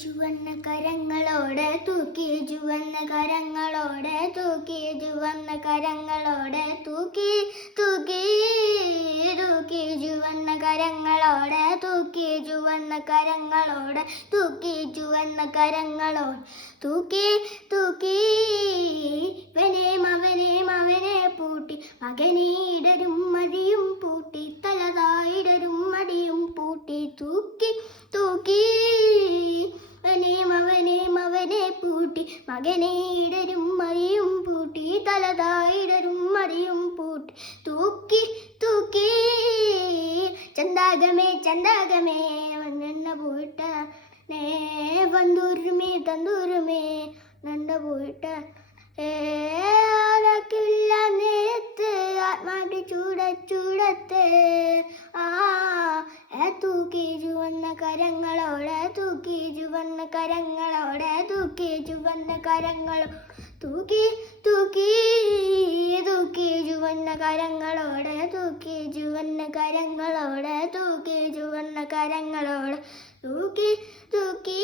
ചുവന്ന കരങ്ങളോടെ തൂക്കി ചുവന്ന കരങ്ങളോടെ തൂക്കി ചുവന്ന കരങ്ങളോടെ തൂക്കി തൂക്കി തൂക്കി ചുവന്ന കരങ്ങളോടെ തൂക്കി ചുവന്ന കരങ്ങളോടെ തൂക്കി ചുവന്ന കരങ്ങളോടെ തൂക്കി തൂക്കി അവനെ പൂട്ടി മകനെ ഇടരും മടിയും പൂട്ടി തലതായിടരും മടിയും പൂട്ടി തൂക്കി തൂക്കി അവനെ പൂട്ടി മകനെ ഇടരും മടിയും പൂട്ടി തലതായിടരും മടിയും പൂട്ടി തൂക്കി തൂക്കി ചന്താകമേ വന്നെണ്ണ പോയിട്ട നേ തന്തൂരുമേ നണ്ട പോയിട്ട ഏക്കില്ല നേരത്ത് ആത്മാട്ടി ചൂടത്ത് തൂക്കി ചുവന്ന കരങ്ങളോടെ തൂക്കി ചുവന്ന കരങ്ങളോടെ തൂക്കി ചുവന്ന കരങ്ങളോ തൂക്കി തൂക്കി തൂക്കി ചുവന്ന കരങ്ങളോടെ തൂക്കി ചുവന്ന കരങ്ങളോടെ തൂക്കി ചുവന്ന കരങ്ങളോടെ തൂക്കി തൂക്കി